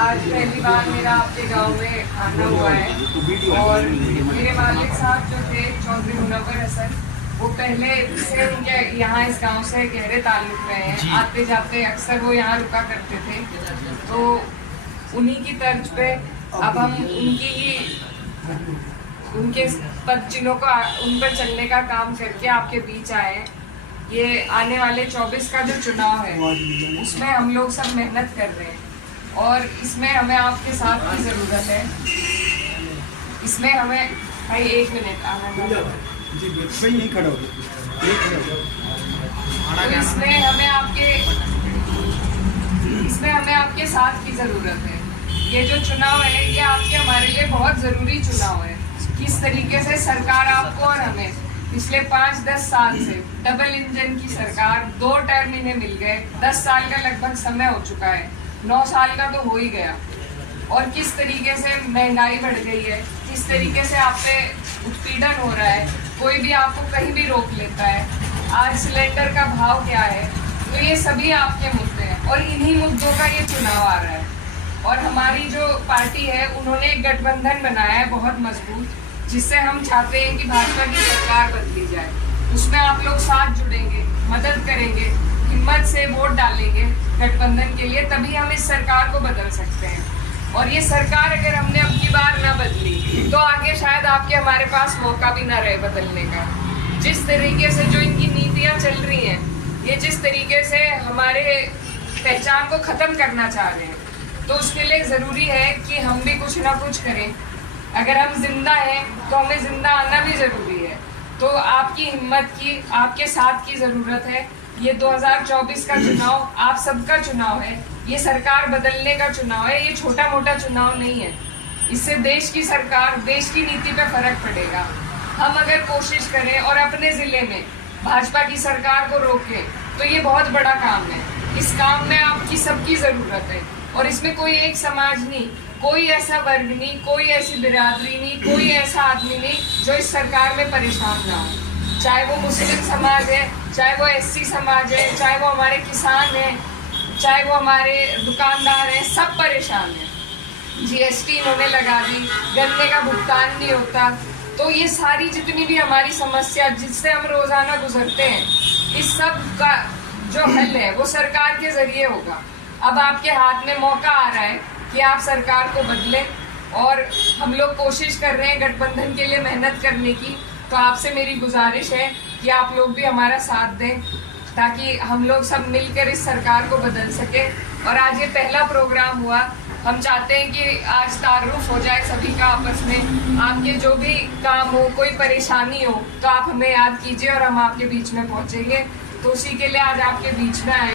आज पहली बार मेरा आपके गांव में आना हुआ है और मेरे वालिद साहब जो थे चौधरी मुनव्वर हसन, वो पहले से उनके यहाँ इस गांव से गहरे ताल्लुक रहे हैं। आते जाते अक्सर वो यहाँ रुका करते थे, तो उन्हीं की तर्ज पे अब हम उनके पद चिन्हों को उन पर चलने का काम करके आपके बीच आए हैं। ये आने वाले 24 का जो चुनाव है उसमें हम लोग सब मेहनत कर रहे हैं और इसमें हमें आपके साथ की ज़रूरत है। इसमें हमें भाई 1 मिनट आना तो इसमें हमें आपके साथ की ज़रूरत है। ये जो चुनाव है ये आपके हमारे लिए बहुत ज़रूरी चुनाव है। किस तरीके से सरकार आपको और हमें पिछले 5-10 साल से डबल इंजन की सरकार, 2 टर्म इन्हें मिल गए, 10 साल का लगभग समय हो चुका है, 9 साल का तो हो ही गया। और किस तरीके से महंगाई बढ़ गई है, किस तरीके से आप पे उत्पीड़न हो रहा है, कोई भी आपको कहीं भी रोक लेता है। आज सिलेंडर का भाव क्या है, तो ये सभी आपके मुद्दे हैं और इन्हीं मुद्दों का ये चुनाव आ रहा है। और हमारी जो पार्टी है उन्होंने एक गठबंधन बनाया है बहुत मजबूत, जिससे हम चाहते हैं कि भाजपा की सरकार बदली जाए। उसमें आप लोग साथ जुड़ेंगे, मदद करेंगे, हिम्मत से वोट डालेंगे गठबंधन के लिए, तभी हम इस सरकार को बदल सकते हैं। और ये सरकार अगर हमने अब की बार ना बदली तो आगे शायद आपके हमारे पास मौका भी ना रहे बदलने का। जिस तरीके से जो इनकी नीतियाँ चल रही हैं, ये जिस तरीके से हमारे पहचान को ख़त्म करना चाह रहे हैं, तो उसके लिए ज़रूरी है कि हम भी कुछ ना कुछ करें। अगर हम जिंदा हैं तो हमें जिंदा आना भी ज़रूरी है। तो आपकी हिम्मत की, आपके साथ की ज़रूरत है। ये 2024 का चुनाव आप सबका चुनाव है, ये सरकार बदलने का चुनाव है, ये छोटा मोटा चुनाव नहीं है। इससे देश की सरकार, देश की नीति पे फर्क पड़ेगा। हम अगर कोशिश करें और अपने ज़िले में भाजपा की सरकार को रोकें तो ये बहुत बड़ा काम है। इस काम में आपकी सबकी ज़रूरत है और इसमें कोई एक समाज नहीं, कोई ऐसा वर्ग नहीं, कोई ऐसी बिरादरी नहीं, कोई ऐसा आदमी नहीं जो इस सरकार में परेशान ना हो। चाहे वो मुस्लिम समाज है, चाहे वो एससी समाज है, चाहे वो हमारे किसान हैं, चाहे वो हमारे दुकानदार हैं, सब परेशान हैं। जीएसटी इन्होंने लगा दी, गन्ने का भुगतान नहीं होता। तो ये सारी जितनी भी हमारी समस्या जिससे हम रोज़ाना गुजरते हैं, इस सब का जो हल है वो सरकार के ज़रिए होगा। अब आपके हाथ में मौका आ रहा है कि आप सरकार को बदलें और हम लोग कोशिश कर रहे हैं गठबंधन के लिए मेहनत करने की। तो आपसे मेरी गुजारिश है कि आप लोग भी हमारा साथ दें ताकि हम लोग सब मिलकर इस सरकार को बदल सके। और आज ये पहला प्रोग्राम हुआ, हम चाहते हैं कि आज तारुफ हो जाए सभी का आपस में। आपके जो भी काम हो, कोई परेशानी हो तो आप हमें याद कीजिए और हम आपके बीच में पहुँचेंगे। तो उसी के लिए आज आपके बीच में आए।